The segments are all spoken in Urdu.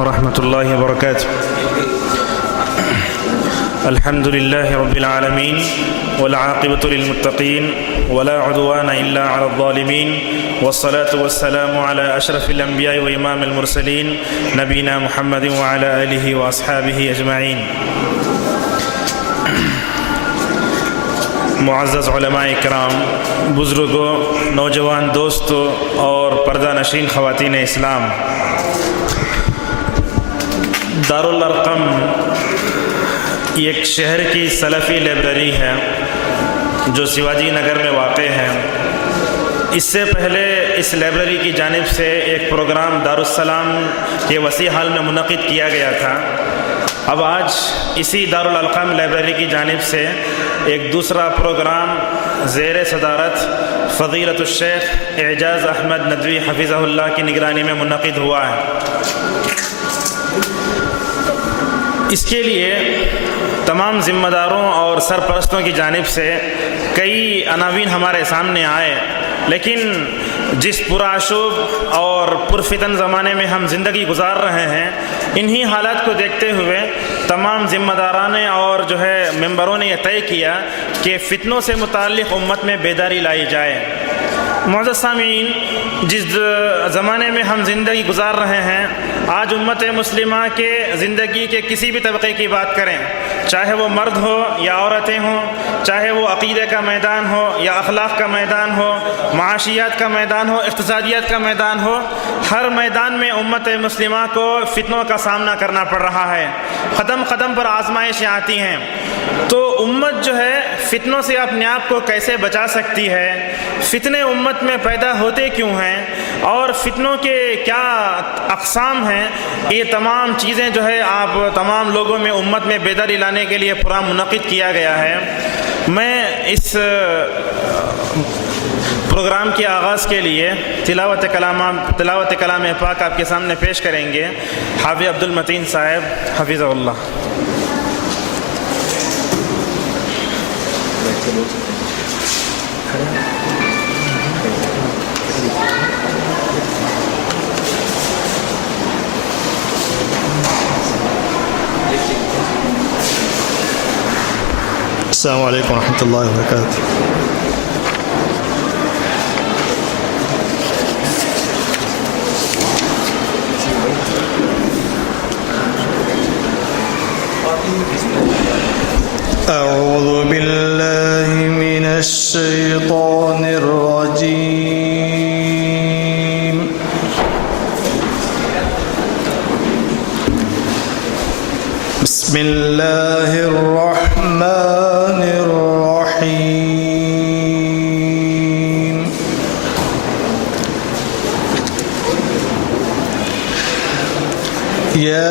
ورحمة الله وبركاته. الحمد لله رب العالمين والعاقبة للمتقين ولا عدوان إلا على الظالمين والصلاة والسلام على أشرف الأنبياء وإمام المرسلين نبينا محمد وعلى آله وأصحابه أجمعين. معزز علماء کرام، بزرگوں، نوجوان دوستوں اور پردہ نشین خواتین اسلام، دارالارقم ایک شہر کی سلفی لائبریری ہے جو شیواجی نگر میں واقع ہے۔ اس سے پہلے اس لائبریری کی جانب سے ایک پروگرام دارالسلام کے وسیع ہال میں منعقد کیا گیا تھا۔ اب آج اسی دارالارقم لائبریری کی جانب سے ایک دوسرا پروگرام زیر صدارت فضیلت الشیخ اعجاز احمد ندوی حفظہ اللہ کی نگرانی میں منعقد ہوا ہے۔ اس کے لیے تمام ذمہ داروں اور سرپرستوں کی جانب سے کئی عناوین ہمارے سامنے آئے، لیکن جس پرآشوب اور پرفتن زمانے میں ہم زندگی گزار رہے ہیں، انہی حالات کو دیکھتے ہوئے تمام ذمہ داران اور ممبروں نے یہ طے کیا کہ فتنوں سے متعلق امت میں بیداری لائی جائے۔ معزز سامعین، جس زمانے میں ہم زندگی گزار رہے ہیں، آج امت مسلمہ کے زندگی کے کسی بھی طبقے کی بات کریں، چاہے وہ مرد ہو یا عورتیں ہوں، چاہے وہ عقیدے کا میدان ہو یا اخلاق کا میدان ہو، معاشیات کا میدان ہو، اقتصادیات کا میدان ہو، ہر میدان میں امت مسلمہ کو فتنوں کا سامنا کرنا پڑ رہا ہے۔ قدم قدم پر آزمائشیں آتی ہیں، تو امت فتنوں سے اپنے آپ کو کیسے بچا سکتی ہے؟ فتنے امت میں پیدا ہوتے کیوں ہیں اور فتنوں کے کیا اقسام ہیں؟ یہ تمام چیزیں آپ تمام لوگوں میں امت میں بیداری لانے کے لیے پورا منعقد کیا گیا ہے۔ میں اس پروگرام کے آغاز کے لیے تلاوت کلام پاک آپ کے سامنے پیش کریں گے۔ حافظ عبد المتین صاحب حفظہ اللہ۔ السلام علیکم ورحمۃ اللہ وبرکاتہ۔ اعوذ باللہ من الشیطان الرجیم۔ بسم اللہ الرحمن الرحیم۔ یا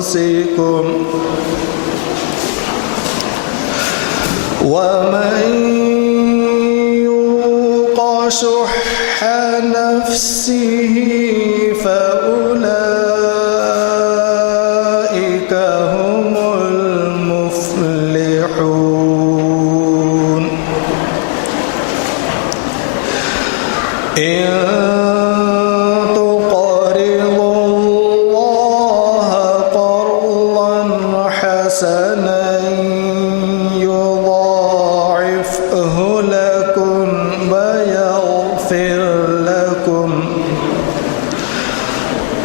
أنفسكم ومن يوق شح نفسه فأولئك هم المفلحون إن تقرضوا الله قرضا حسنا يضاعفه لكم ويغفر لكم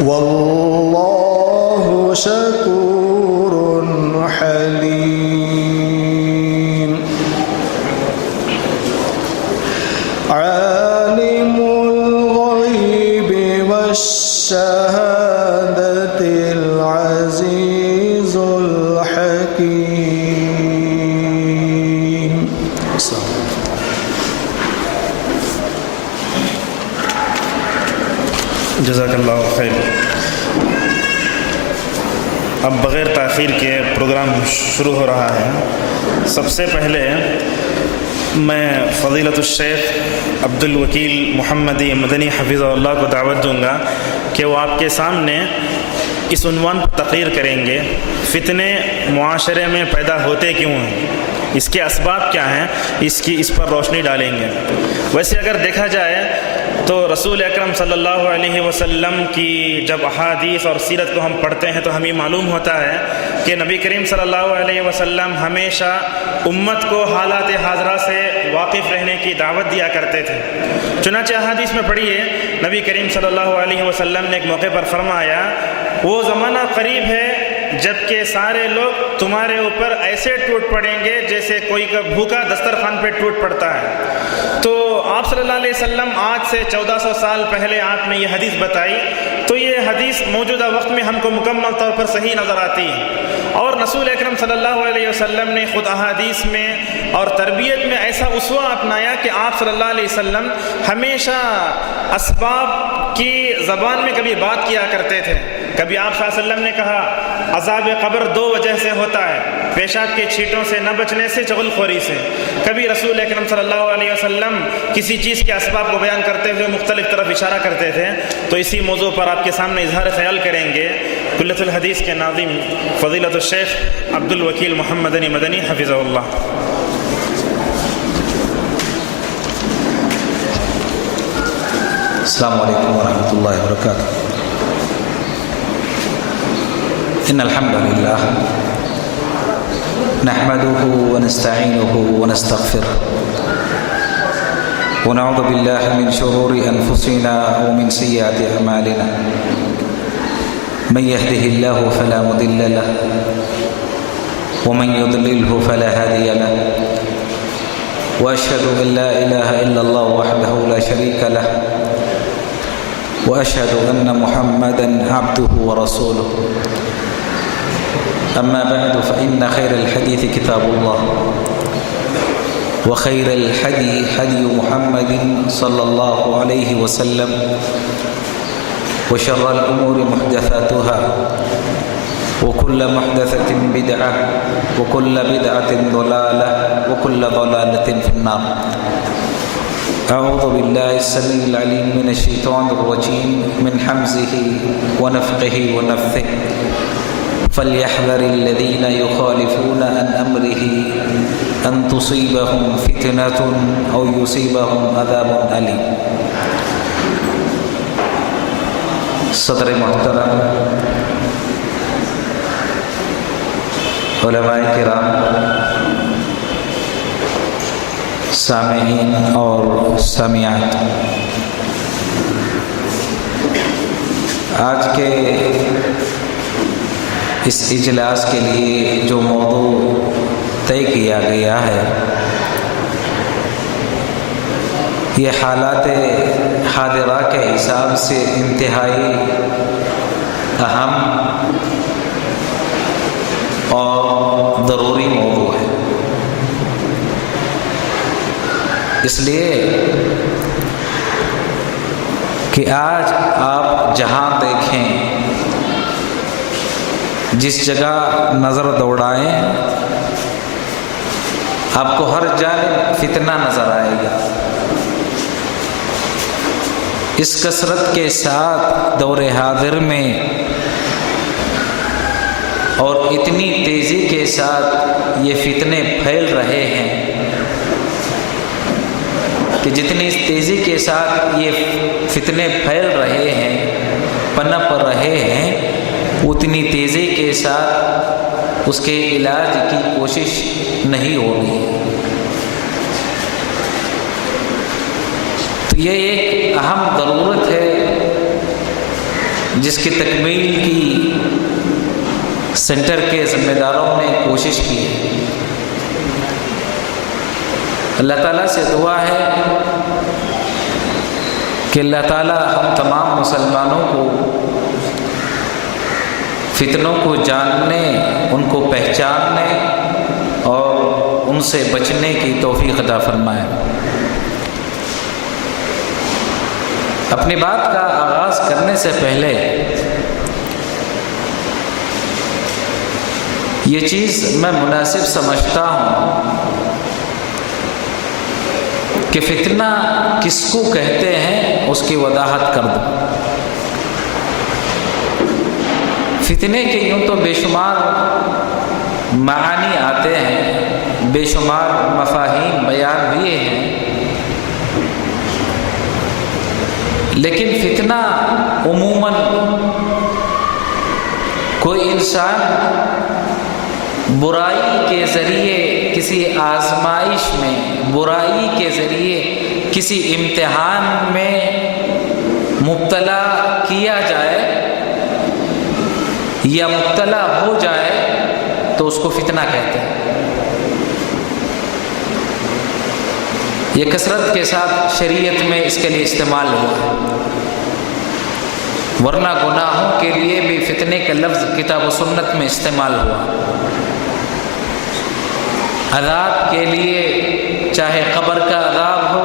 والله شكور حليم عالم الغيب والشهادة العزيز الحكيم. جزاک اللہ خیر. اب بغیر تاخیر کے پروگرام شروع ہو رہا ہے. سب سے پہلے میں فضیلت الشیخ عبد الوکیل محمدی مدنی حفظہ اللہ کو دعوت دوں گا کہ وہ آپ کے سامنے اس عنوان پر تقریر کریں گے: فتنے معاشرے میں پیدا ہوتے کیوں ہیں، اس کے اسباب کیا ہیں، اس پر روشنی ڈالیں گے. ویسے اگر دیکھا جائے تو رسول اکرم صلی اللہ علیہ وسلم کی جب احادیث اور سیرت کو ہم پڑھتے ہیں تو ہمیں معلوم ہوتا ہے کہ نبی کریم صلی اللہ علیہ وسلم ہمیشہ امت کو حالات حاضرہ سے واقف رہنے کی دعوت دیا کرتے تھے. چنانچہ احادیث میں پڑھیے نبی کریم صلی اللہ علیہ وسلم نے ایک موقع پر فرمایا: وہ زمانہ قریب ہے جب کہ سارے لوگ تمہارے اوپر ایسے ٹوٹ پڑیں گے جیسے کوئی کا بھوکا دسترخوان پہ ٹوٹ پڑتا ہے. تو آپ صلی اللہ علیہ وسلم آج سے 1400 سال پہلے آپ نے یہ حدیث بتائی، تو یہ حدیث موجودہ وقت میں ہم کو مکمل طور پر صحیح نظر آتی ہے. اور رسول اکرم صلی اللہ علیہ وسلم نے خود احادیث میں اور تربیت میں ایسا اسوہ اپنایا کہ آپ صلی اللہ علیہ وسلم ہمیشہ اسباب کی زبان میں کبھی بات کیا کرتے تھے. کبھی آپ صلی اللہ علیہ وسلم نے کہا عذاب قبر 2 وجہ سے ہوتا ہے: پیشاب کے چھینٹوں سے نہ بچنے سے، چغل خوری سے. کبھی رسول اکرم صلی اللہ علیہ وسلم کسی چیز کے اسباب کو بیان کرتے ہوئے مختلف طرف اشارہ کرتے تھے. تو اسی موضوع پر آپ کے سامنے اظہار خیال کریں گے کلۃ الحدیث کے ناظم فضیلت الشیخ عبد الوکیل محمدی مدنی حفظہ اللہ. السلام علیکم ورحمۃ اللہ وبرکاتہ. ان الحمد لله نحمده ونستعينه ونستغفره ونعوذ بالله من شرور انفسنا ومن سيئات اعمالنا. من يهده الله فلا مضل له ومن يضلله فلا هادي له واشهد ان لا اله الا الله وحده لا شريك له واشهد ان محمدا عبده ورسوله. أما بعد فإن خير الحديث كتاب الله وخير الحدي حدي محمد صلى الله عليه وسلم وشر الأمور محدثاتها وكل محدثة بدعة وكل بدعة ضلالة وكل ضلالة في النار. أعوذ بالله السميع العليم من الشيطان الرجيم من حمزه ونفخه ونفثه. فليحذر الذين يخالفون عن أمره أن تصيبهم فتنة أو يصيبهم عذاب أليم. صدر محترم، علماء کرام، سامعین اور سامعات، آج کے اس اجلاس کے لیے جو موضوع طے کیا گیا ہے یہ حالات حاضرہ کے حساب سے انتہائی اہم اور ضروری موضوع ہے. اس لیے کہ آج آپ جہاں دیکھیں جس جگہ نظر دوڑائیں آپ کو ہر جانب فتنہ نظر آئے گا۔ اس کثرت کے ساتھ دور حاضر میں اور اتنی تیزی کے ساتھ یہ فتنے پھیل رہے ہیں کہ جتنی تیزی کے ساتھ یہ فتنے پھیل رہے ہیں، پنپ رہے ہیں، اتنی تیزی کے ساتھ اس کے علاج کی کوشش نہیں ہو رہی ہے۔ تو یہ ایک اہم ضرورت ہے جس کی تکمیل کی سینٹر کے ذمہ داروں نے کوشش کی ہے۔ اللہ تعالیٰ سے دعا ہے کہ اللہ تعالیٰ ہم تمام مسلمانوں کو فتنوں کو جاننے، ان کو پہچاننے اور ان سے بچنے کی توفیق عطا فرمائے۔ اپنی بات کا آغاز کرنے سے پہلے یہ چیز میں مناسب سمجھتا ہوں کہ فتنہ کس کو کہتے ہیں اس کی وضاحت کر دوں۔ فتنے کے یوں تو بے شمار معانی آتے ہیں، بے شمار مفاہیم بیان ہوئے ہیں، لیکن فتنہ عموماً کوئی انسان برائی کے ذریعے کسی آزمائش میں، برائی کے ذریعے کسی امتحان میں مبتلا کیا جائے یا مبتلا ہو جائے تو اس کو فتنہ کہتے ہیں۔ یہ کثرت کے ساتھ شریعت میں اس کے لیے استعمال ہوا ہے، ورنہ گناہوں کے لیے بھی فتنے کا لفظ کتاب و سنت میں استعمال ہوا۔ عذاب کے لیے چاہے قبر کا عذاب ہو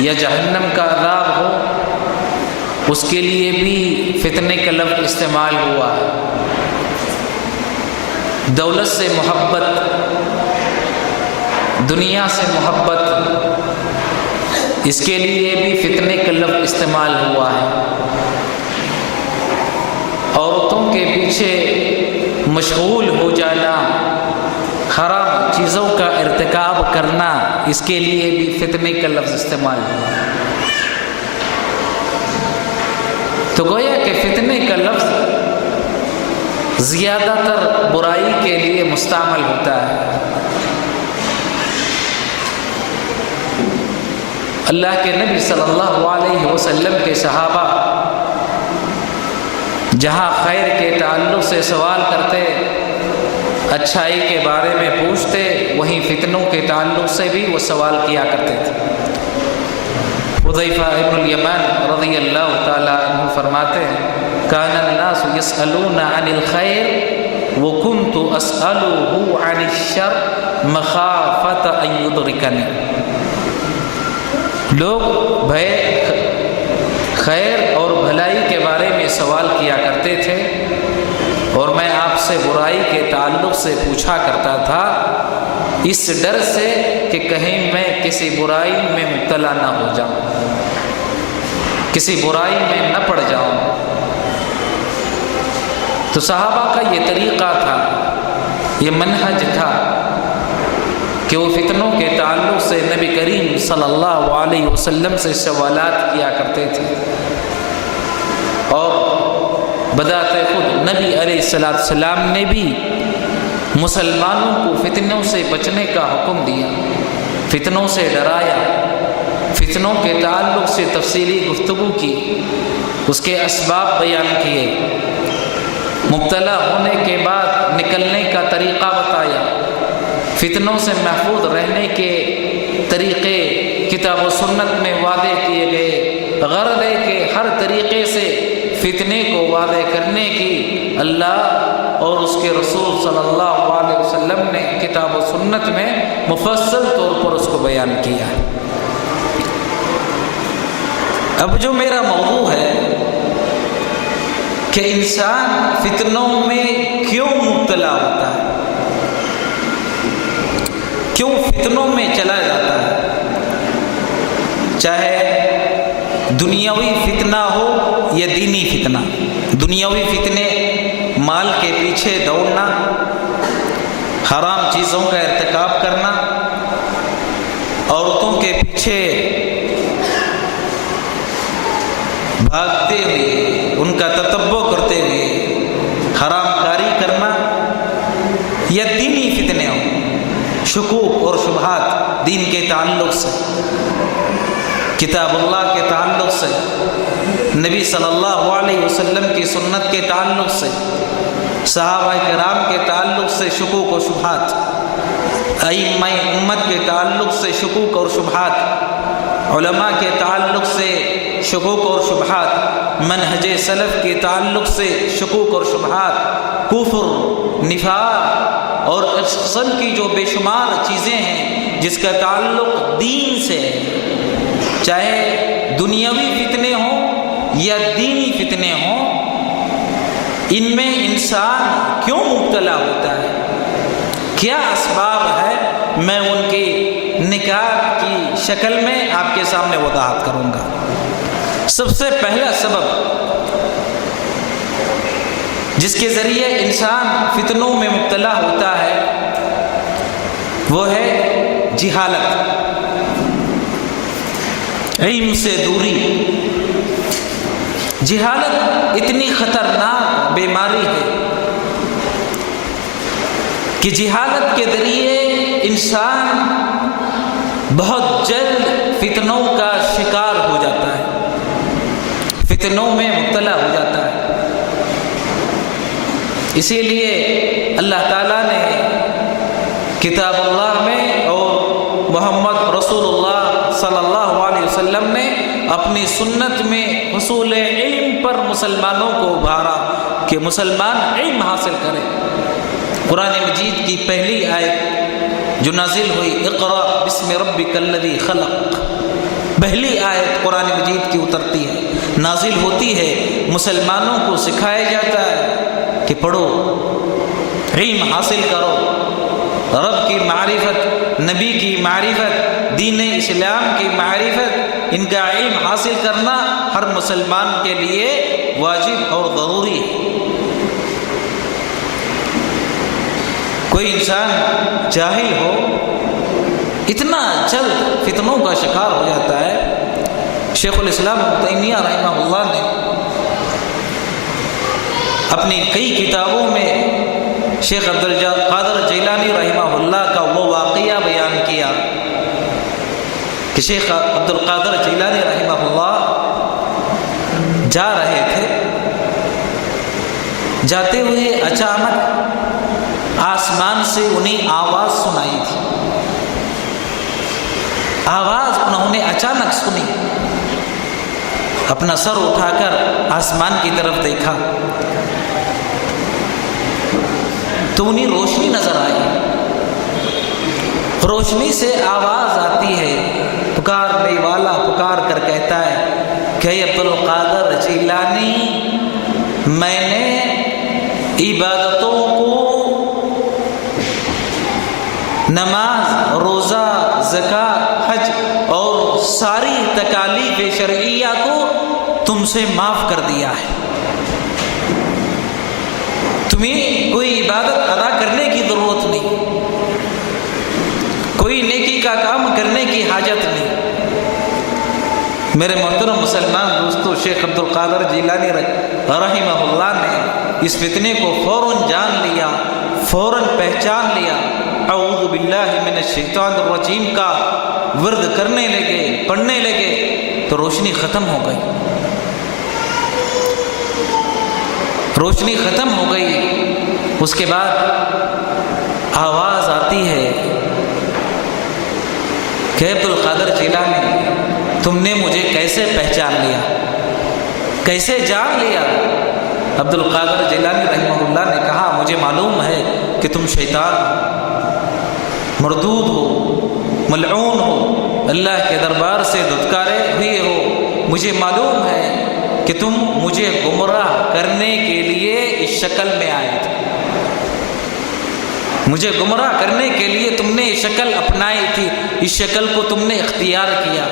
یا جہنم کا عذاب ہو، اس کے لیے بھی فتنے کا لفظ استعمال ہوا ہے۔ دولت سے محبت، دنیا سے محبت، اس کے لیے بھی فتنے کا لفظ استعمال ہوا ہے۔ عورتوں کے پیچھے مشغول ہو جانا، حرام چیزوں کا ارتکاب کرنا، اس کے لیے بھی فتنے کا لفظ استعمال ہوا۔ تو گویا کہ فتنے کا لفظ زیادہ تر برائی کے لیے مستعمل ہوتا ہے۔ اللہ کے نبی صلی اللہ علیہ وسلم کے صحابہ جہاں خیر کے تعلق سے سوال کرتے، اچھائی کے بارے میں پوچھتے، وہیں فتنوں کے تعلق سے بھی وہ سوال کیا کرتے تھے۔ حذیفہ ابن الیمان رضی اللہ تعالی عنہ فرماتے ہیں، کان الناس یسألون عن الخیر وکنت اسألہ عن الشر مخافۃ ان یدرکنی۔ لوگ خیر اور بھلائی کے بارے میں سوال کیا کرتے تھے اور میں آپ سے برائی کے تعلق سے پوچھا کرتا تھا اس ڈر سے کہ کہیں میں کسی برائی میں مبتلا نہ ہو جاؤں، کسی برائی میں نہ پڑ جاؤں۔ تو صحابہ کا یہ طریقہ تھا، یہ منہج تھا کہ وہ فتنوں کے تعلق سے نبی کریم صلی اللہ علیہ وسلم سے سوالات کیا کرتے تھے، اور بذات خود نبی علیہ السلام نے بھی مسلمانوں کو فتنوں سے بچنے کا حکم دیا، فتنوں سے ڈرایا، فتنوں کے تعلق سے تفصیلی گفتگو کی، اس کے اسباب بیان کیے، مبتلا ہونے کے بعد نکلنے کا طریقہ بتایا، فتنوں سے محفوظ رہنے کے طریقے کتاب و سنت میں واضح کیے گئے۔ غرض ہے کہ ہر طریقے سے فتنے کو واضح کرنے کی اللہ اور اس کے رسول صلی اللہ علیہ وسلم نے کتاب و سنت میں مفصل طور پر اس کو بیان کیا ہے۔ اب جو میرا موضوع ہے کہ انسان فتنوں میں کیوں مبتلا ہوتا ہے، کیوں فتنوں میں چلا جاتا ہے، چاہے دنیاوی فتنہ ہو یا دینی فتنہ۔ دنیاوی فتنے، مال کے پیچھے دوڑنا، حرام چیزوں کا ارتکاب کرنا، عورتوں کے پیچھے بھاگتے ہوئے ان کا تتبع کرتے ہوئے حرام کاری کرنا، یا دینی فتنے ہوں، شکوک اور شبہات دین کے تعلق سے، کتاب اللہ کے تعلق سے، نبی صلی اللہ علیہ وسلم کی سنت کے تعلق سے، صحابہ کرام کے تعلق سے شکوک و شبہات، ائمہ امت کے تعلق سے شکوک اور شبہات، علماء کے تعلق سے شکوک اور شبہات، منہج سلف کے تعلق سے شکوک اور شبہات، کفر، نفاق اور اصل کی جو بے شمار چیزیں ہیں جس کا تعلق دین سے ہے، چاہے دنیاوی فتنے ہوں یا دینی فتنے ہوں، ان میں انسان کیوں مبتلا ہوتا ہے، کیا اسباب ہے، میں ان کی نکات کی شکل میں آپ کے سامنے وضاحت کروں گا۔ سب سے پہلا سبب جس کے ذریعے انسان فتنوں میں مبتلا ہوتا ہے وہ ہے جہالت، علم سے دوری۔ جہالت اتنی خطرناک بیماری ہے کہ جہالت کے ذریعے انسان بہت جلد فتنوں کا شکار ہو جاتا ہے، فتنوں میں مبتلا ہو جاتا ہے۔ اسی لیے اللہ تعالیٰ نے کتاب اللہ میں اور محمد رسول اللہ صلی اللہ علیہ وسلم نے اپنی سنت میں حصول علم پر مسلمانوں کو ابھارا کہ مسلمان علم حاصل کرے۔ قرآن مجید کی پہلی آیت جو نازل ہوئی، اقرأ بسم ربک الذی خلق، پہلی آیت قرآن مجید کی اترتی ہے، نازل ہوتی ہے، مسلمانوں کو سکھایا جاتا ہے کہ پڑھو، علم حاصل کرو، رب کی معرفت، نبی کی معرفت، دین اسلام کی معرفت، ان کا علم حاصل کرنا ہر مسلمان کے لیے واجب اور ضروری ہے۔ کوئی انسان جاہل ہو اتنا جلد فتنوں کا شکار ہو جاتا ہے۔ شیخ الاسلام ابن تیمیہ رحمہ اللہ نے اپنی کئی کتابوں میں شیخ عبدالقادر جیلانی رحمہ اللہ کا وہ واقعہ بیان کیا کہ شیخ عبدالقادر جیلانی رحمہ اللہ جا رہے تھے، جاتے ہوئے اچانک آسمان سے انہیں آواز سنائی تھی، آواز انہوں نے اچانک سنی، اپنا سر اٹھا کر آسمان کی طرف دیکھا تو انہیں روشنی نظر آئی، روشنی سے آواز آتی ہے، پکارنے والا پکار کر کہتا ہے کہ عبدالقادر جیلانی، میں نے عبادتوں کو، نماز، روزہ، زکوٰۃ، حج اور ساری تکالیف شرعیہ کو تم سے معاف کر دیا ہے، تمہیں کوئی عبادت ادا کرنے کی ضرورت نہیں، کوئی نیکی کا کام کرنے کی حاجت نہیں۔ میرے محترم مسلمان دوستو، شیخ عبدالقادر جیلانی رحمہ اللہ نے اس فتنے کو فوراً جان لیا، فوراً پہچان لیا، اعوذ باللہ من الشیطان الرجیم کا ورد کرنے لگے، پڑھنے لگے تو روشنی ختم ہو گئی، روشنی ختم ہو گئی۔ اس کے بعد آواز آتی ہے کہ عبدالقادر جیلانی، تم نے مجھے کیسے پہچان لیا، کیسے جان لیا؟ عبدالقادر جیلانی رحمہ اللہ نے کہا، مجھے معلوم ہے کہ تم شیطان ہو، مردود ہو، ملعون ہو، اللہ کے دربار سے دھتکارے ہوئے ہو، مجھے معلوم ہے کہ تم مجھے گمراہ کرنے کے لیے اس شکل میں آئے تھے، مجھے گمراہ کرنے کے لیے تم نے یہ شکل اپنائی تھی، اس شکل کو تم نے اختیار کیا۔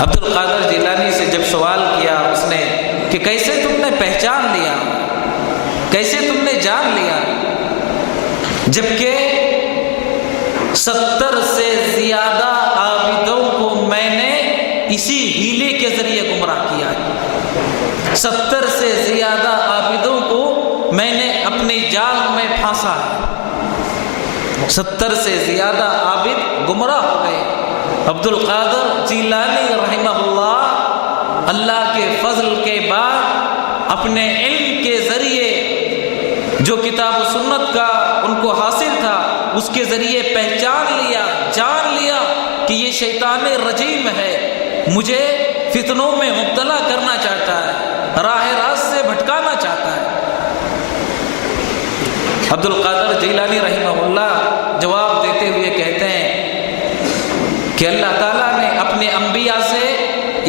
عبد القادر جیلانی سے جب سوال کیا اس نے کہ کیسے تم نے پہچان لیا، کیسے تم نے جان لیا، جبکہ 70 سے زیادہ عابدوں کو میں نے اسی ہیلے کے ذریعے گمراہ کیا ہے، 70 سے زیادہ عابدوں کو میں نے اپنے جال میں پھانسا ہے، 70 سے زیادہ عابد گمراہ ہو گئے۔ عبد القادر جیلانی رحمہ اللہ اللہ کے فضل کے بعد اپنے علم کے ذریعے جو کتاب و سنت کا ان کو حاصل تھا اس کے ذریعے پہچان لیا، جان لیا کہ یہ شیطان رجیم ہے، مجھے فتنوں میں مبتلا کرنا چاہتا ہے، راہ راست سے بھٹکانا چاہتا ہے۔ عبد القادر جیلانی رحمہ اللہ جواب دیتے ہوئے کہتے ہیں کہ اللہ تعالیٰ نے اپنے انبیاء سے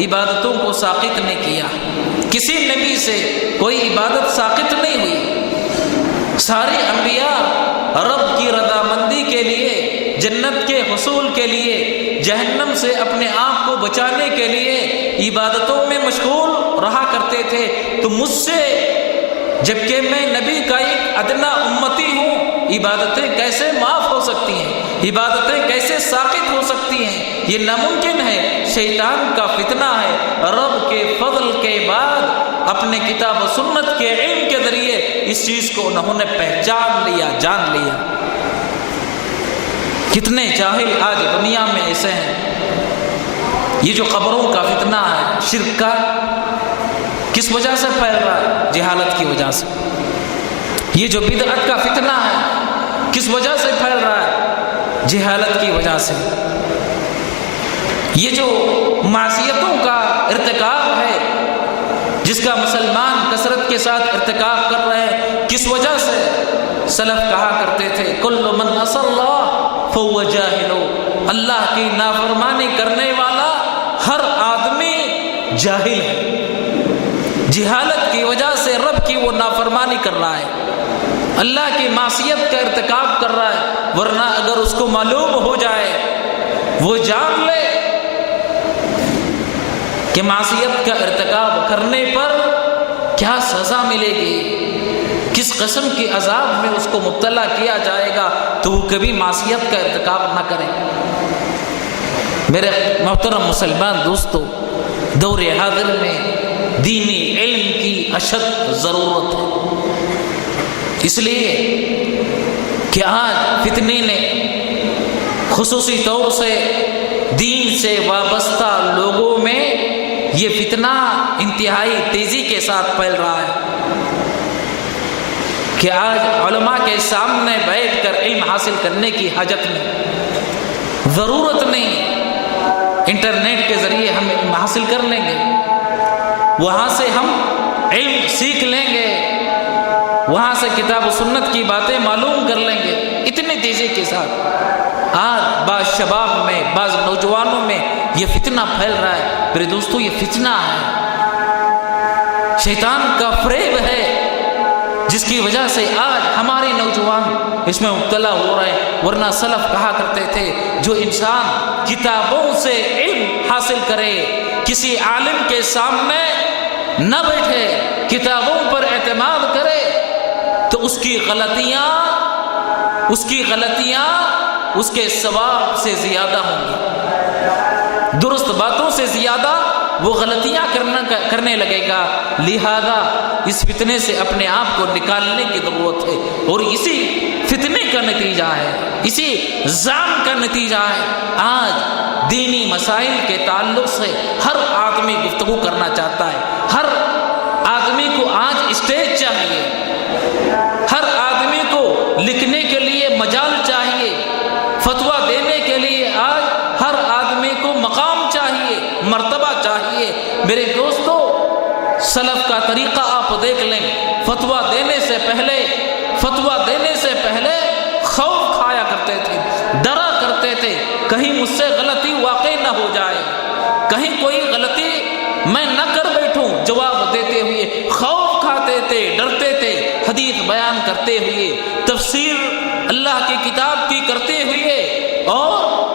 عبادتوں کو ساقط نہیں کیا، کسی نبی سے کوئی عبادت ساقط نہیں ہوئی، سارے انبیاء رب کی رضامندی کے لیے، جنت کے حصول کے لیے، جہنم سے اپنے آپ کو بچانے کے لیے عبادتوں میں مشغول رہا کرتے تھے۔ تو مجھ سے جبکہ میں نبی کا ایک ادنا امتی ہوں، عبادتیں کیسے معاف ہو سکتی ہیں، عبادتیں کیسے ساقط ہو سکتی ہیں؟ یہ ناممکن ہے، شیطان کا فتنہ ہے۔ رب کے فضل کے بعد اپنے کتاب و سنت کے علم کے ذریعے اس چیز کو انہوں نے پہچان لیا، جان لیا۔ کتنے جاہل آج دنیا میں ایسے ہیں۔ یہ جو قبروں کا فتنہ ہے، شرک کا، کس وجہ سے پھیل رہا ہے؟ جہالت کی وجہ سے۔ یہ جو بدعت کا فتنہ ہے، کس وجہ سے پھیل رہا ہے؟ جہالت کی وجہ سے۔ یہ جو معصیتوں کا ارتکاب ہے جس کا مسلمان کثرت کے ساتھ ارتکاب کر رہے ہیں، کس وجہ سے؟ سلف کہا کرتے تھے کل من عصى اللہ فهو جاہل، اللہ کی نافرمانی کرنے والا ہر آدمی جاہل ہے، جہالت کی وجہ سے رب کی وہ نافرمانی کر رہا ہے، اللہ کی معصیت کا ارتکاب کر رہا ہے۔ ورنہ اگر اس کو معلوم ہو جائے، وہ جان لے کہ معصیت کا ارتکاب کرنے پر کیا سزا ملے گی، کس قسم کی عذاب میں اس کو مبتلا کیا جائے گا، تو وہ کبھی معصیت کا ارتکاب نہ کرے۔ میرے محترم مسلمان دوستو، دور حاضر میں دینی علم کی اشد ضرورت ہے، اس لیے کہ آج فتنے نے خصوصی طور سے دین سے وابستہ لوگوں میں یہ فتنہ انتہائی تیزی کے ساتھ پھیل رہا ہے کہ آج علماء کے سامنے بیٹھ کر علم حاصل کرنے کی حاجت نہیں، ضرورت نہیں۔ انٹرنیٹ کے ذریعے ہم علم حاصل کر لیں گے، وہاں سے ہم علم سیکھ لیں گے، وہاں سے کتاب و سنت کی باتیں معلوم کر لیں گے۔ اتنی تیزی کے ساتھ آج بعض شباب میں، بعض نوجوانوں میں یہ فتنہ پھیل رہا ہے۔ میرے دوستو، یہ فتنہ ہے، شیطان کا فریب ہے، جس کی وجہ سے آج ہمارے نوجوان اس میں مبتلا ہو رہے ہیں۔ ورنہ سلف کہا کرتے تھے جو انسان کتابوں سے علم حاصل کرے، کسی عالم کے سامنے نہ بیٹھے، کتابوں پر اعتماد کرے، تو اس کی غلطیاں اس کے ثواب سے زیادہ ہوں گی، درست باتوں سے زیادہ وہ غلطیاں کرنے لگے گا۔ لہذا اس فتنے سے اپنے آپ کو نکالنے کی ضرورت ہے، اور اسی فتنے کا نتیجہ ہے، اسی زام کا نتیجہ ہے آج دینی مسائل کے تعلق سے ہر آدمی گفتگو کرنا چاہتا ہے، ہر آدمی کو آج اسٹیج چاہیے، ہر آدمی کو لکھنے کے لیے مجال چاہیے، فتویٰ دینے کے لیے آج ہر آدمی کو مقام چاہیے، مرتبہ چاہیے۔ میرے دوستو، سلف کا طریقہ آپ دیکھ لیں، فتویٰ دینے سے پہلے خوف کھایا کرتے تھے، ڈرا کرتے تھے، کہیں مجھ سے غلطی واقع نہ ہو جائے، کہیں کوئی حدیث بیان کرتے ہوئے، تفسیر اللہ کی کتاب کی کرتے ہوئے اور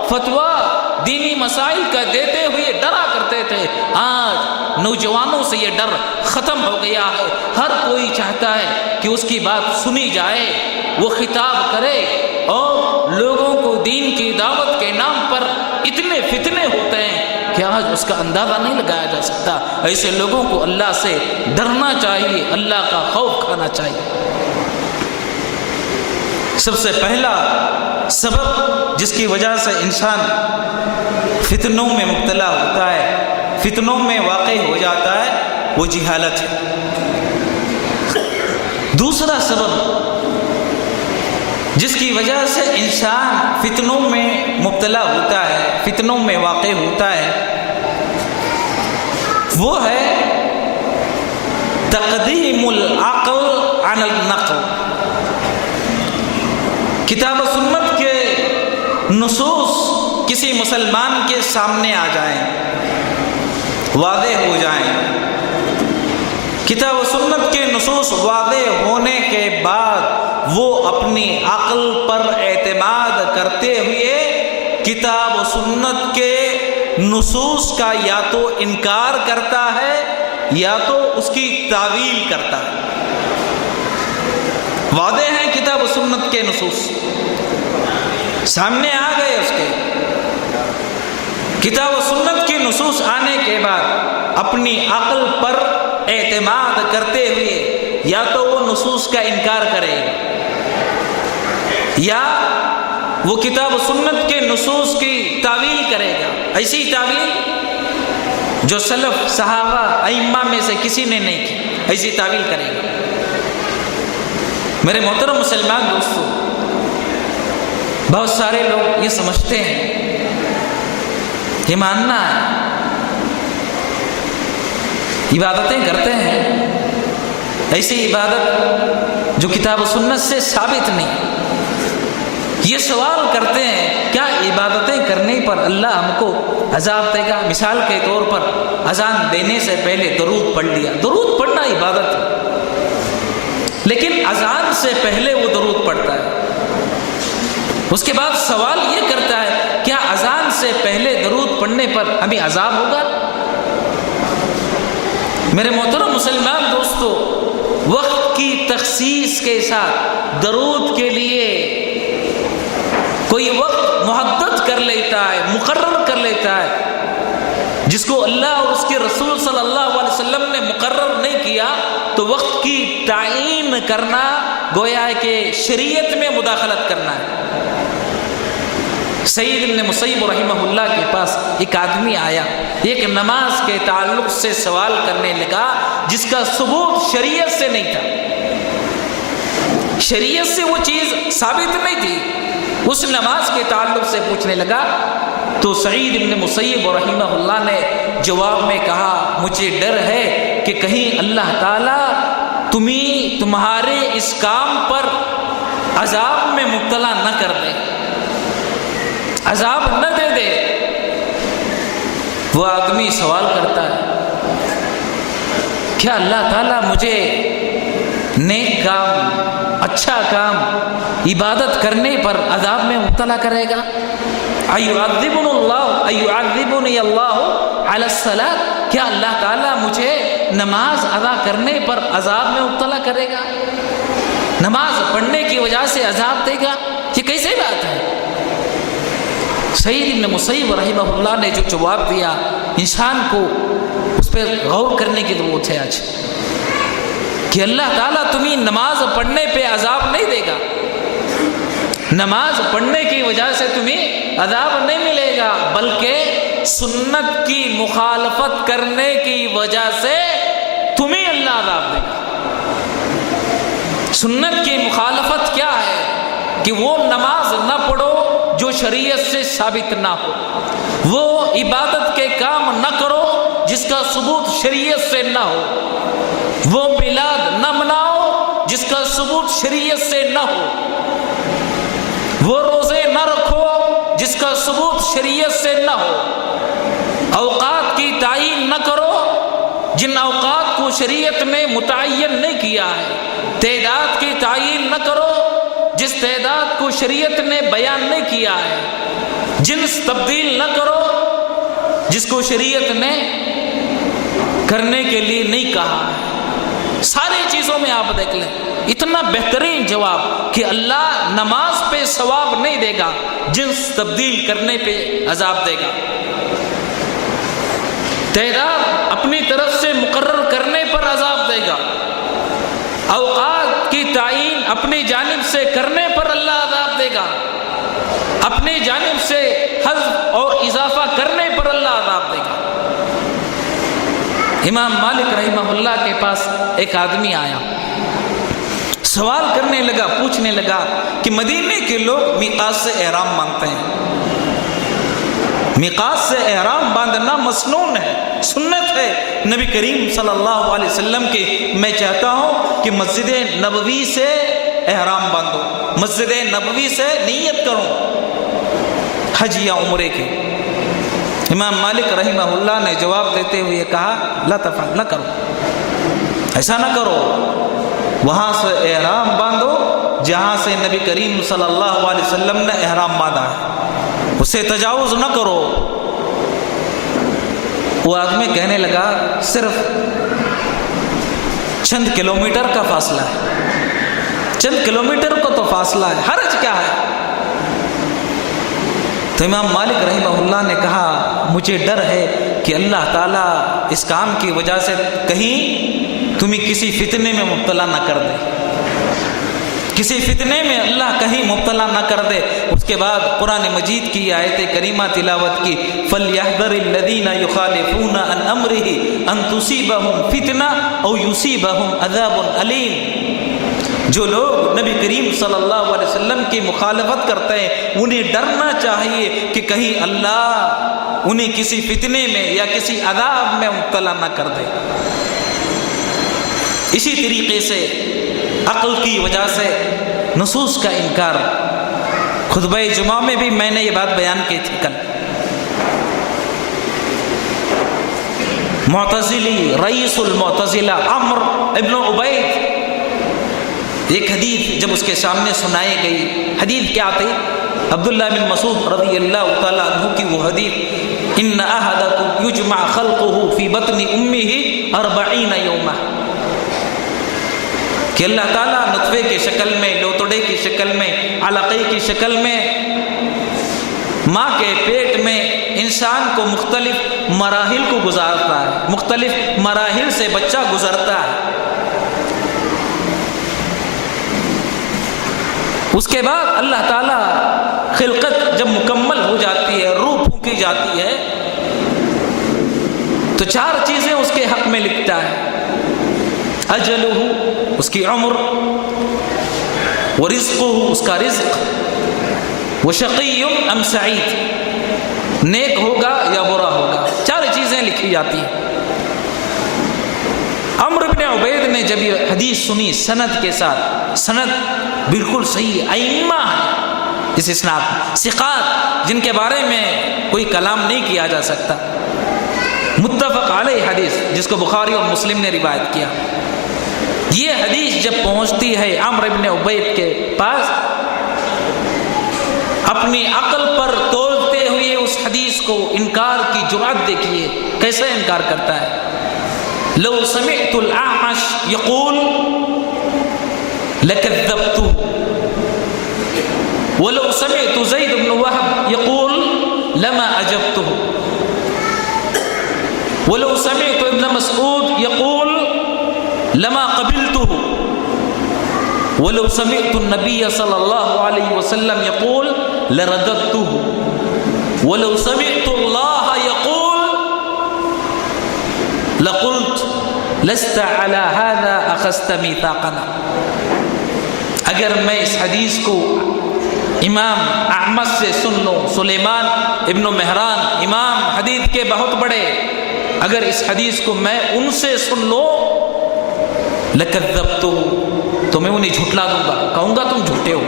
فتویٰ دینی مسائل کا دیتے ہوئے ڈرا کرتے تھے، آج نوجوانوں سے یہ ڈر ختم ہو گیا ہے۔ ہر کوئی چاہتا ہے کہ اس کی بات سنی جائے، وہ خطاب کرے، اور لوگوں کو دین کی دعوت کے نام پر اتنے فتنے ہوتے ہیں کہ آج اس کا اندازہ نہیں لگایا جا سکتا۔ ایسے لوگوں کو اللہ سے ڈرنا چاہیے، اللہ کا خوف کھانا چاہیے۔ سب سے پہلا سبب جس کی وجہ سے انسان فتنوں میں مبتلا ہوتا ہے، فتنوں میں واقع ہو جاتا ہے، وہ جہالت ہے۔ دوسرا سبب جس کی وجہ سے انسان فتنوں میں مبتلا ہوتا ہے، فتنوں میں واقع ہوتا ہے، وہ ہے تقدیم العقل عن النقل۔ کتاب و سنت کے نصوص کسی مسلمان کے سامنے آ جائیں، واضح ہو جائیں، کتاب و سنت کے نصوص واضح ہونے کے بعد وہ اپنی عقل پر اعتماد کرتے ہوئے کتاب و سنت کے نصوص کا یا تو انکار کرتا ہے یا تو اس کی تعویل کرتا ہے۔ واضح ہیں کتاب و سنت کے نصوص، سامنے آ گئے اس کے، کتاب و سنت کے نصوص آنے کے بعد اپنی عقل پر اعتماد کرتے ہوئے یا تو وہ نصوص کا انکار کرے یا وہ کتاب و سنت کے نصوص کی تعویل کرے گا، ایسی تعویل جو سلف صحابہ ائمہ میں سے کسی نے نہیں کی، ایسی تعویل کرے گا۔ میرے محترم مسلمان دوستو، بہت سارے لوگ یہ سمجھتے ہیں، یہ ماننا ہے، عبادتیں کرتے ہیں، ایسی عبادت جو کتاب و سنت سے ثابت نہیں۔ یہ سوال کرتے ہیں کیا عبادتیں کرنے پر اللہ ہم کو عذاب دے گا؟ مثال کے طور پر اذان دینے سے پہلے درود پڑھ لیا، درود پڑھنا عبادت ہے، لیکن اذان سے پہلے وہ درود پڑھتا ہے، اس کے بعد سوال یہ کرتا ہے کیا اذان سے پہلے درود پڑھنے پر ہمیں عذاب ہوگا؟ میرے محترم مسلمان دوستو، وقت کی تخصیص کے ساتھ درود کے لیے کوئی وقت محدد کر لیتا ہے، مقرر کر لیتا ہے، جس کو اللہ اور اس کے رسول صلی اللہ علیہ وسلم نے مقرر نہیں کیا، تو وقت کی تعیین کرنا گویا ہے کہ شریعت میں مداخلت کرنا ہے۔ سعید بن مسیب رحمہ اللہ کے پاس ایک آدمی آیا، ایک نماز کے تعلق سے سوال کرنے لگا جس کا ثبوت شریعت سے نہیں تھا، شریعت سے وہ چیز ثابت نہیں تھی، اس نماز کے تعلق سے پوچھنے لگا، تو سعید بن مسیب رحمہ اللہ نے جواب میں کہا مجھے ڈر ہے کہ کہیں اللہ تعالیٰ تمہارے اس کام پر عذاب میں مبتلا نہ کر دے، عذاب نہ دے دے۔ وہ آدمی سوال کرتا ہے کیا اللہ تعالیٰ مجھے نیک کام، اچھا کام، عبادت کرنے پر عذاب میں مبتلا کرے گا؟ ایعذبنی اللہ علی الصلاۃ، کیا اللہ تعالیٰ مجھے نماز ادا کرنے پر عذاب میں مبتلا کرے گا، نماز پڑھنے کی وجہ سے عذاب دے گا؟ یہ کیسے بات ہے؟ سعید بن مسیب رحمہ اللہ نے جو جواب دیا، انسان کو اس پہ غور کرنے کی ضرورت ہے آج، کہ اللہ تعالیٰ تمہیں نماز پڑھنے پہ عذاب نہیں دے گا، نماز پڑھنے کی وجہ سے تمہیں عذاب نہیں ملے گا، بلکہ سنت کی مخالفت کرنے کی وجہ سے تمہیں اللہ عذاب دے گا۔ سنت کی مخالفت کیا ہے؟ کہ وہ نماز نہ پڑھو جو شریعت سے ثابت نہ ہو، وہ عبادت کے کام نہ کرو جس کا ثبوت شریعت سے نہ ہو، وہ میلاد نہ مناؤ جس کا ثبوت شریعت سے نہ ہو، وہ روزے نہ رکھو جس کا ثبوت شریعت سے نہ ہو، اوقات کی تعیین نہ کرو جن اوقات کو شریعت میں متعین نہیں کیا ہے، تعداد کی تعیین نہ کرو جس تعداد کو شریعت نے بیان نہیں کیا ہے، جنس تبدیل نہ کرو جس کو شریعت نے کرنے کے لیے نہیں کہا ہے۔ ساری چیزوں میں آپ دیکھ لیں، اتنا بہترین جواب کہ اللہ نماز پہ ثواب نہیں دے گا، جنس تبدیل کرنے پہ عذاب دے گا۔ تعداد اپنی طرف سے مقرر کرنے پر عذاب دے گا، اوقات کی تعین اپنی جانب سے کرنے پر اللہ عذاب دے گا، اپنی جانب سے حذف اور اضافہ کرنے پر اللہ عذاب دے گا۔ امام مالک رحمہ اللہ کے پاس ایک آدمی آیا، سوال کرنے لگا، پوچھنے لگا کہ مدینے کے لوگ میقات سے احرام باندھتے ہیں، میقات سے احرام باندھنا مسنون ہے، سنت ہے نبی کریم صلی اللہ علیہ وسلم کی۔ میں چاہتا ہوں کہ مسجد نبوی سے احرام باندھو، مسجد نبوی سے نیت کرو حج یا عمرے کی۔ امام مالک رحمہ اللہ نے جواب دیتے ہوئے کہا لا تفعل، نہ کرو، ایسا نہ کرو، وہاں سے احرام باندھو جہاں سے نبی کریم صلی اللہ علیہ وسلم نے احرام باندھا ہے، اسے تجاوز نہ کرو۔ وہ آدمی کہنے لگا صرف چند کلومیٹر کا فاصلہ ہے، چند کلومیٹر کو تو فاصلہ ہے، حرج کیا ہے؟ تو امام مالک رحمہ اللہ نے کہا مجھے ڈر ہے کہ اللہ تعالیٰ اس کام کی وجہ سے کہیں تمہیں کسی فتنے میں مبتلا نہ کر دے، کسی فتنے میں اللہ کہیں مبتلا نہ کر دے۔ اس کے بعد قرآن مجید کی آیت کریمہ تلاوت کی، فَلْيَحْذَرِ الَّذِينَ يُخَالِفُونَ عَنْ أَمْرِهِ أَن تُصِيبَهُمْ فِتْنَةٌ أَوْ يُصِيبَهُمْ عَذَابٌ أَلِيمٌ۔ جو لوگ نبی کریم صلی اللہ علیہ وسلم کی مخالفت کرتے ہیں انہیں ڈرنا چاہیے کہ کہیں اللہ انہیں کسی فتنے میں یا کسی عذاب میں مبتلا نہ کر دے۔ اسی طریقے سے عقل کی وجہ سے نصوص کا انکار، خطبہ جمعہ میں بھی میں نے یہ بات بیان کی تھی کل۔ معتزلی رئیس المعتزلہ عمرو ابن عبید، ایک حدیث جب اس کے سامنے سنائی گئی، حدیث کیا تھی؟ عبداللہ بن مسعود رضی اللہ تعالیٰ عنہ کی وہ حدیث، ان احدکم یجمع خلقہ فی بطن امہ 40 یوما، کہ اللہ تعالیٰ نطفے کی شکل میں، لوتڑے کی شکل میں، علقے کی شکل میں، ماں کے پیٹ میں انسان کو مختلف مراحل کو گزارتا ہے، مختلف مراحل سے بچہ گزرتا ہے۔ اس کے بعد اللہ تعالیٰ خلقت جب مکمل ہو جاتی ہے، روح پھونکی جاتی ہے، تو 4 چیزیں اس کے حق میں لکھتا ہے، اجلہ اس کی عمر، ورزقہ اس کا رزق، وشقی ام سعید نیک ہوگا یا برا ہوگا، 4 چیزیں لکھی جاتی ہیں۔ عمرو بن عبید نے جب یہ حدیث سنی سند کے ساتھ، سند بالکل صحیح، ائمہ ہے اس اسناد، ثقات جن کے بارے میں کوئی کلام نہیں کیا جا سکتا، متفق علیہ حدیث جس کو بخاری اور مسلم نے روایت کیا۔ یہ حدیث جب پہنچتی ہے عمرو بن عبید کے پاس، اپنی عقل پر تولتے ہوئے اس حدیث کو انکار کی جرأت دیکھیے کیسے انکار کرتا ہے۔ لو سمعت الاعمش يقول لكذبته، ولو سمعت زید بن وهب يقول لما اجبته، ولو سمعت ابن مسعود يقول لما قبلته، ولو سمعت النبي صلى الله عليه وسلم يقول لرددته، ولو سمعت الله يقول لقلت لست على هذا اخذت ميثاقنا۔ اگر میں اس حدیث کو امام احمد سے سن لوں، سلیمان ابن مہران امام حدیث کے بہت بڑے، اگر اس حدیث کو میں ان سے سن لوں لَكَذَّبْتُهُ، تو میں انہیں جھٹلا دوں گا، کہوں گا تم جھوٹے ہو،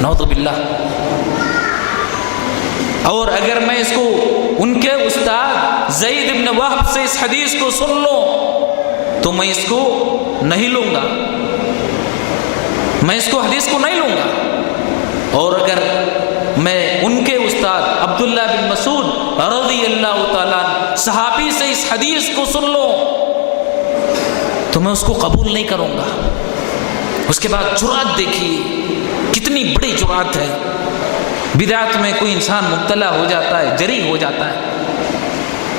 نعوذ باللہ۔ اور اگر میں اس کو ان کے استاد زید بن وہب سے اس حدیث کو سن لوں تو میں اس کو نہیں لوں گا، میں اس کو حدیث کو نہیں لوں گا. اور اگر میں ان کے استاد عبداللہ بن مسعود رضی اللہ تعالیٰ صحابی سے اس حدیث کو سن لوں تو میں اس کو قبول نہیں کروں گا. اس کے بعد جرأت دیکھیے کتنی بڑی جرأت ہے. بدعت میں کوئی انسان مبتلا ہو جاتا ہے، جری ہو جاتا ہے،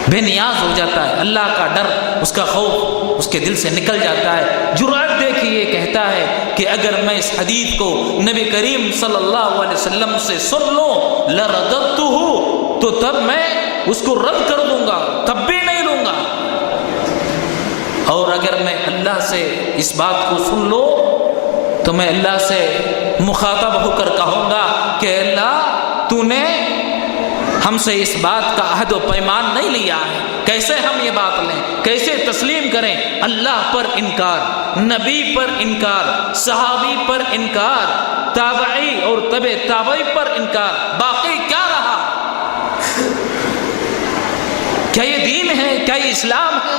بے نیاز ہو جاتا ہے، اللہ کا ڈر، اس کا خوف اس کے دل سے نکل جاتا ہے. جرأت دیکھیے، کہتا ہے کہ اگر میں اس حدیث کو نبی کریم صلی اللہ علیہ وسلم سے سن لوں لرددتہ، تو تب میں اس کو رد کر دوں گا، تب بھی نہیں لوں گا. اور اگر میں اللہ سے اس بات کو سن لوں تو میں اللہ سے مخاطب ہو کر کہوں گا کہ اللہ تو نے ہم سے اس بات کا عہد و پیمان نہیں لیا ہے، کیسے ہم یہ بات لیں، کیسے تسلیم کریں؟ اللہ پر انکار، نبی پر انکار، صحابی پر انکار، تابعی اور تبع تابعی پر انکار، باقی کیا رہا؟ کیا یہ دین ہے؟ کیا یہ اسلام ہے؟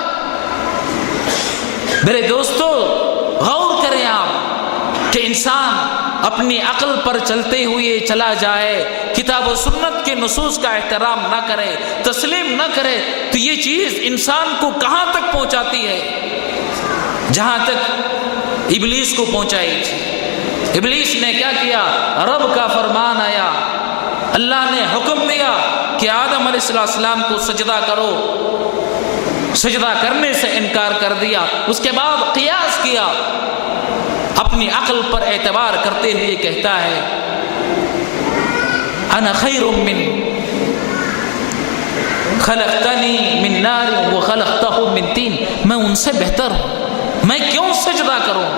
میرے دوستو غور کریں آپ کہ انسان اپنی عقل پر چلتے ہوئے چلا جائے، کتاب و سنت کے نصوص کا احترام نہ کرے، تسلیم نہ کرے، تو یہ چیز انسان کو کہاں تک پہنچاتی ہے؟ جہاں تک ابلیس کو پہنچائی تھی. ابلیس نے کیا کیا؟ رب کا فرمان آیا، اللہ نے حکم دیا کہ آدم علیہ السلام کو سجدہ کرو، سجدہ کرنے سے انکار کر دیا. اس کے بعد قیاس کیا، اپنی عقل پر اعتبار کرتے ہوئے کہتا ہے انا خیر من خلقتنی من نار وخلقتہ من طین، میں ان سے بہتر ہوں، میں کیوں سجدہ کروں،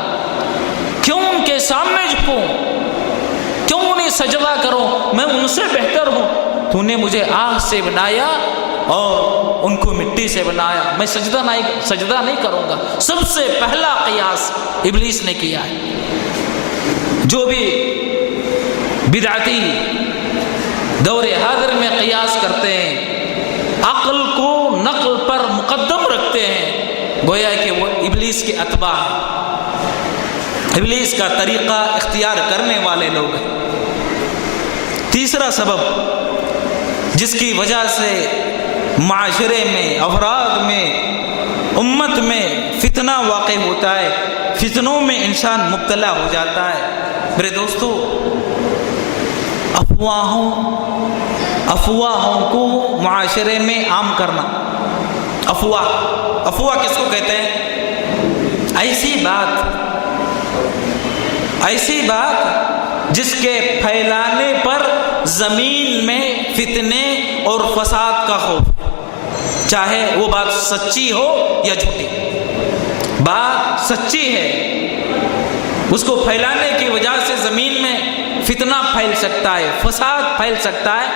کیوں ان کے سامنے جھکوں، کیوں انہیں سجدہ کروں، میں ان سے بہتر ہوں. تو نے مجھے آگ سے بنایا اور ان کو مٹی سے بنایا، میں سجدہ نہیں کروں گا. سب سے پہلا قیاس ابلیس نے کیا ہے. جو بھی بدعتی دور حاضر میں قیاس کرتے ہیں، عقل کو نقل پر مقدم رکھتے ہیں، گویا کہ وہ ابلیس کے اتباع ہیں، ابلیس کا طریقہ اختیار کرنے والے لوگ ہیں. تیسرا سبب جس کی وجہ سے معاشرے میں، افراد میں، امت میں فتنہ واقع ہوتا ہے، فتنوں میں انسان مبتلا ہو جاتا ہے. میرے دوستو افواہوں کو معاشرے میں عام کرنا. افواہ کس کو کہتے ہیں؟ ایسی بات جس کے پھیلانے پر زمین میں فتنے اور فساد کا خوف، چاہے وہ بات سچی ہو یا جھوٹی. بات سچی ہے، اس کو پھیلانے کی وجہ سے زمین میں فتنہ پھیل سکتا ہے، فساد پھیل سکتا ہے،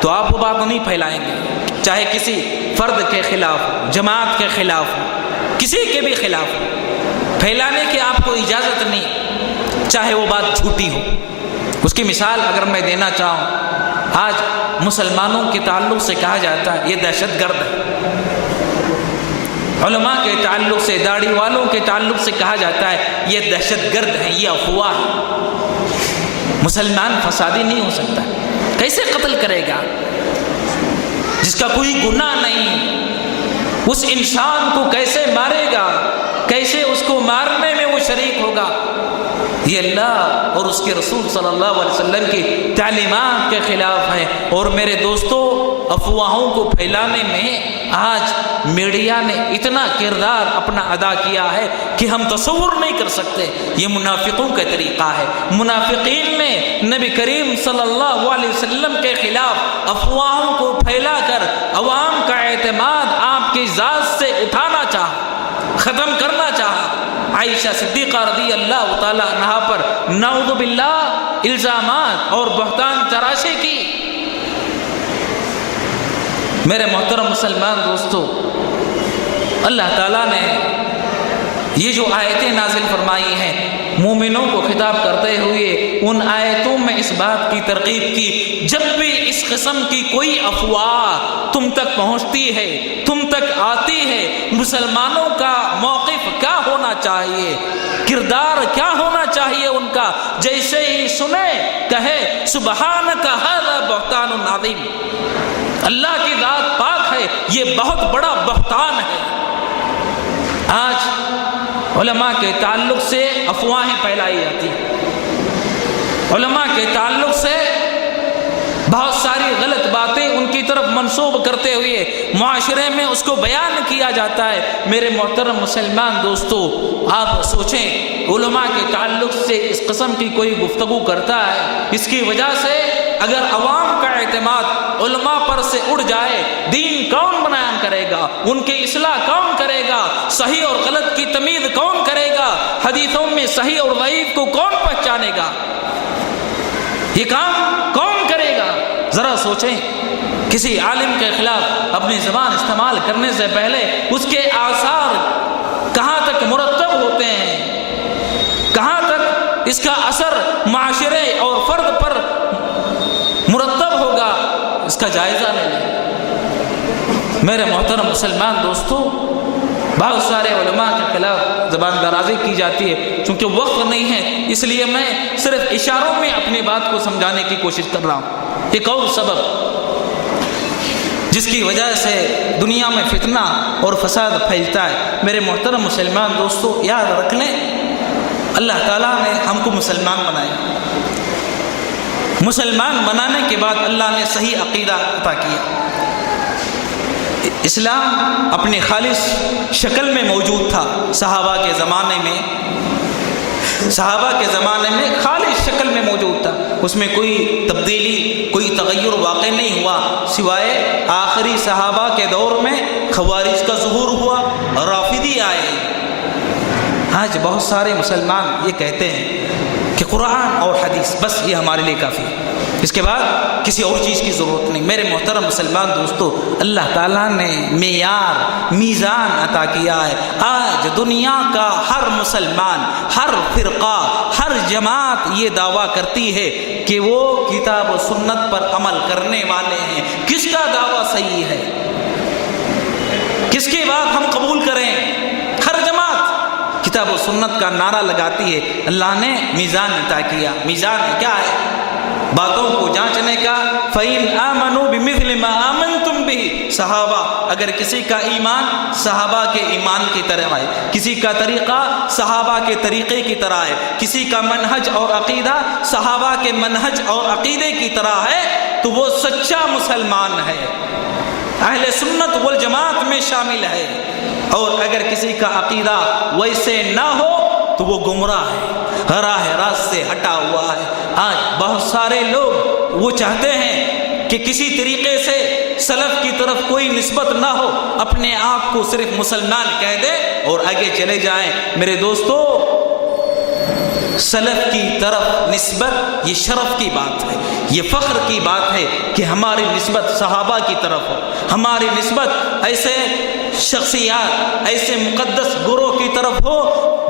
تو آپ وہ بات نہیں پھیلائیں گے، چاہے کسی فرد کے خلاف ہو، جماعت کے خلاف ہو، کسی کے بھی خلاف ہو، پھیلانے کی آپ کو اجازت نہیں، چاہے وہ بات جھوٹی ہو. اس کی مثال اگر میں دینا چاہوں، آج مسلمانوں کے تعلق سے کہا جاتا ہے یہ دہشت گرد ہے، علماء کے تعلق سے، داڑھی والوں کے تعلق سے کہا جاتا ہے یہ دہشت گرد ہے، یہ افواہ ہے، مسلمان فسادی نہیں ہو سکتا. کیسے قتل کرے گا جس کا کوئی گناہ نہیں؟ اس انسان کو کیسے مارے گا؟ کیسے اس کو مارنے میں وہ شریک ہوگا؟ یہ اللہ اور اس کے رسول صلی اللہ علیہ وسلم کی تعلیمات کے خلاف ہے. اور میرے دوستو افواہوں کو پھیلانے میں آج میڈیا نے اتنا کردار اپنا ادا کیا ہے کہ ہم تصور نہیں کر سکتے. یہ منافقوں کا طریقہ ہے. منافقین نے نبی کریم صلی اللہ علیہ وسلم کے خلاف افواہوں کو پھیلا کر عوام کا اعتماد آپ کی ذات سے اٹھانا چاہا، ختم کرنا چاہا. عائشہ صدیقہ رضی اللہ تعالیٰ عنہا پر نعوذ باللہ الزامات اور بہتان تراشی کی. میرے محترم مسلمان دوستو، اللہ تعالیٰ نے یہ جو آیتیں نازل فرمائی ہیں مومنوں کو خطاب کرتے ہوئے، ان آیتوں میں اس بات کی ترغیب کی جب بھی اس قسم کی کوئی افواہ تم تک پہنچتی ہے، تم تک آتی ہے، مسلمانوں کا موقف کیا ہونا چاہیے، کردار کیا ہونا چاہیے ان کا، جیسے ہی سنے کہے سبحانک ھذا بہتان عظیم، اللہ کی ذات پاک ہے، یہ بہت بڑا بہتان ہے۔ آج علماء کے تعلق سے افواہیں پھیلائی جاتی ہیں، علماء کے تعلق سے بہت ساری غلط باتیں ان کی طرف منسوب کرتے ہوئے معاشرے میں اس کو بیان کیا جاتا ہے۔ میرے محترم مسلمان دوستو، آپ سوچیں علماء کے تعلق سے اس قسم کی کوئی گفتگو کرتا ہے، اس کی وجہ سے اگر عوام کا اعتماد علماء پر سے اڑ جائے، دین کون بیان کرے گا، ان کی اصلاح کون کرے گا، صحیح اور غلط کی تمیز کون کرے گا، حدیثوں میں صحیح اور ضعیف کو کون پہچانے گا، یہ کام کون کرے گا؟ ذرا سوچیں، کسی عالم کے خلاف اپنی زبان استعمال کرنے سے پہلے اس کے آثار کہاں تک مرتب ہوتے ہیں، کہاں تک اس کا اثر معاشرے اور فرد پر مرتب ہوگا، اس کا جائزہ لے لیں۔ میرے محترم مسلمان دوستو، بہت سارے علماء کے خلاف زبان درازی کی جاتی ہے، چونکہ وقت نہیں ہے اس لیے میں صرف اشاروں میں اپنی بات کو سمجھانے کی کوشش کر رہا ہوں۔ ایک اور سبب جس کی وجہ سے دنیا میں فتنہ اور فساد پھیلتا ہے، میرے محترم مسلمان دوستو یاد رکھ لیں، اللہ تعالیٰ نے ہم کو مسلمان بنایا، مسلمان بنانے کے بعد اللہ نے صحیح عقیدہ عطا کیا۔ اسلام اپنی خالص شکل میں موجود تھا صحابہ کے زمانے میں، خالص شکل میں موجود تھا، اس میں کوئی تبدیلی، کوئی تغیر واقع نہیں ہوا، سوائے آخری صحابہ کے دور میں خوارج کا ظہور ہوا، رافضی آئے۔ آج بہت سارے مسلمان یہ کہتے ہیں کہ قرآن اور حدیث بس یہ ہمارے لیے کافی ہے، اس کے بعد کسی اور چیز کی ضرورت نہیں۔ میرے محترم مسلمان دوستو، اللہ تعالیٰ نے معیار، میزان عطا کیا ہے۔ آج دنیا کا ہر مسلمان، ہر فرقہ، ہر جماعت یہ دعویٰ کرتی ہے کہ وہ کتاب و سنت پر عمل کرنے والے ہیں۔ کس کا دعویٰ صحیح ہے؟ کس کی بات ہم قبول کریں؟ ہر جماعت کتاب و سنت کا نعرہ لگاتی ہے۔ اللہ نے میزان عطا کیا۔ میزان کیا ہے؟ باتوں کو جانچنے کا۔ فَإِنْ آمَنُوا بِمِثْلِ مَا آمَنْتُمْ بِهِ، صحابہ اگر کسی کا ایمان صحابہ کے ایمان کی طرح ہے، کسی کا طریقہ صحابہ کے طریقے کی طرح ہے، کسی کا منہج اور عقیدہ صحابہ کے منہج اور عقیدے کی طرح ہے، تو وہ سچا مسلمان ہے، اہل سنت والجماعت میں شامل ہے۔ اور اگر کسی کا عقیدہ ویسے نہ ہو تو وہ گمراہ ہے، راہ راست سے ہٹا ہوا ہے۔ آج بہت سارے لوگ وہ چاہتے ہیں کہ کسی طریقے سے سلف کی طرف کوئی نسبت نہ ہو، اپنے آپ کو صرف مسلمان کہہ دے اور آگے چلے جائیں۔ میرے دوستو، سلف کی طرف نسبت یہ شرف کی بات ہے، یہ فخر کی بات ہے کہ ہماری نسبت صحابہ کی طرف ہو، ہماری نسبت ایسے شخصیات، ایسے مقدس گروہ کی طرف ہو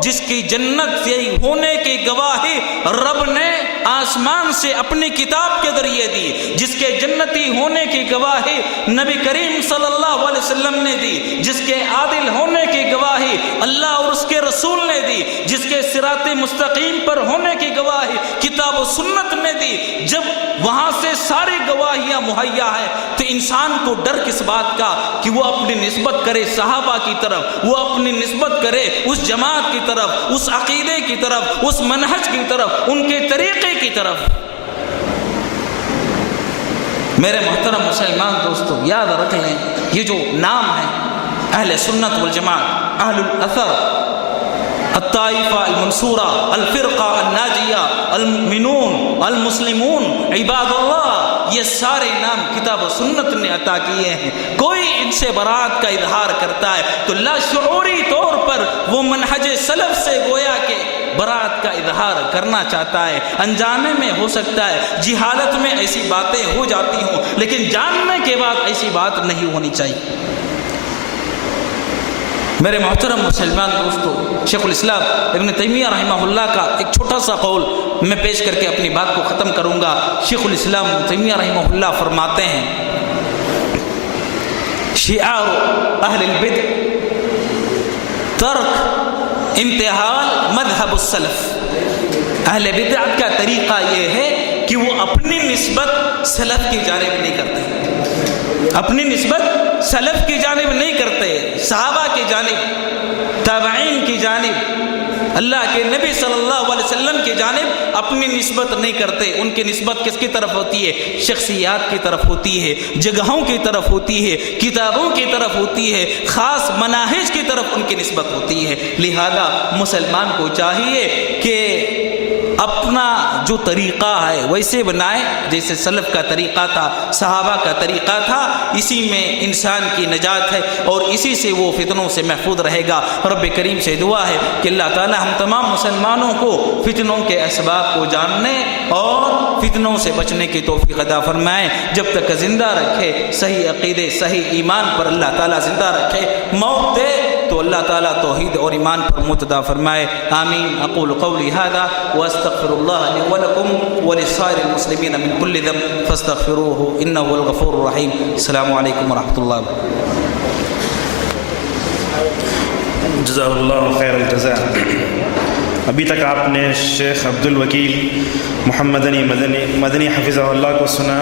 جس کی جنت یہی ہونے کی گواہی رب نے آسمان سے اپنی کتاب کے ذریعے دی، جس کے جنتی ہونے کی گواہی نبی کریم صلی اللہ علیہ وسلم نے دی، جس کے عادل ہونے کی گواہی اللہ اور اس کے رسول نے دی، جس کے صراط مستقیم پر ہونے کی گواہی کتاب و سنت نے دی۔ جب وہاں سے ساری گواہیاں مہیا ہے تو انسان کو ڈر کس بات کا کہ وہ اپنی نسبت کرے صحابہ کی طرف، وہ اپنی نسبت کرے اس جماعت کی طرف، اس عقیدے کی طرف، اس منہج کی طرف، ان کے طریقے کی طرف۔ میرے محترم مسلمان دوستو، یاد رکھ لیں، یہ جو نام ہے اہل سنت والجماعت، اہل الاثر، الطائفہ المنصورہ، الفرقہ الناجیہ، المؤمنون، المسلمون، عباد اللہ، یہ سارے نام کتاب و سنت نے عطا کیے ہیں۔ کوئی ان سے برات کا اظہار کرتا ہے تو لاشعوری طور پر وہ منہج سلف سے گویا کہ برات کا اظہار کرنا چاہتا ہے۔ انجانے میں ہو سکتا ہے، جہالت میں ایسی باتیں ہو جاتی ہوں، لیکن جاننے کے بعد ایسی بات نہیں ہونی چاہیے۔ میرے محترم مسلمان دوستو، شیخ الاسلام ابن تیمیہ رحمہ اللہ کا ایک چھوٹا سا قول میں پیش کر کے اپنی بات کو ختم کروں گا۔ شیخ الاسلام ابن تیمیہ رحمہ اللہ فرماتے ہیں، شعار اہل البدع ترک امتحال مذہب السلف۔ اہل بدعت کا طریقہ یہ ہے کہ وہ اپنی نسبت سلف کی جانب نہیں کرتے، اپنی نسبت سلف کی جانب نہیں کرتے، صحابہ کی جانب، تابعین کی جانب، اللہ کے نبی صلی اللہ علیہ وسلم کی جانب اپنی نسبت نہیں کرتے۔ ان کی نسبت کس کی طرف ہوتی ہے؟ شخصیات کی طرف ہوتی ہے، جگہوں کی طرف ہوتی ہے، کتابوں کی طرف ہوتی ہے، خاص مناہج کی طرف ان کی نسبت ہوتی ہے۔ لہذا مسلمان کو چاہیے کہ اپنا جو طریقہ ہے ویسے بنائے جیسے سلف کا طریقہ تھا، صحابہ کا طریقہ تھا، اسی میں انسان کی نجات ہے اور اسی سے وہ فتنوں سے محفوظ رہے گا۔ رب کریم سے دعا ہے کہ اللہ تعالی ہم تمام مسلمانوں کو فتنوں کے اسباب کو جاننے اور فتنوں سے بچنے کی توفیق عطا فرمائے، جب تک زندہ رکھے، صحیح عقیدے صحیح ایمان پر اللہ تعالی زندہ رکھے، موت دے تو اللہ تعالیٰ توحید اور ایمان پر موت عطا فرمائے۔ آمین۔ اقول قولی هذا واستغفر الله لي ولكم ولسائر المسلمين من كل ذنب فاستغفروه انه هو الغفور الرحيم۔ السلام علیکم ورحمۃ اللہ۔ جزاک اللہ خیر الجزاء۔ ابھی تک آپ نے شیخ عبد الوکیل محمد مدنی حفظہ اللہ کو سنا،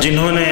جنہوں نے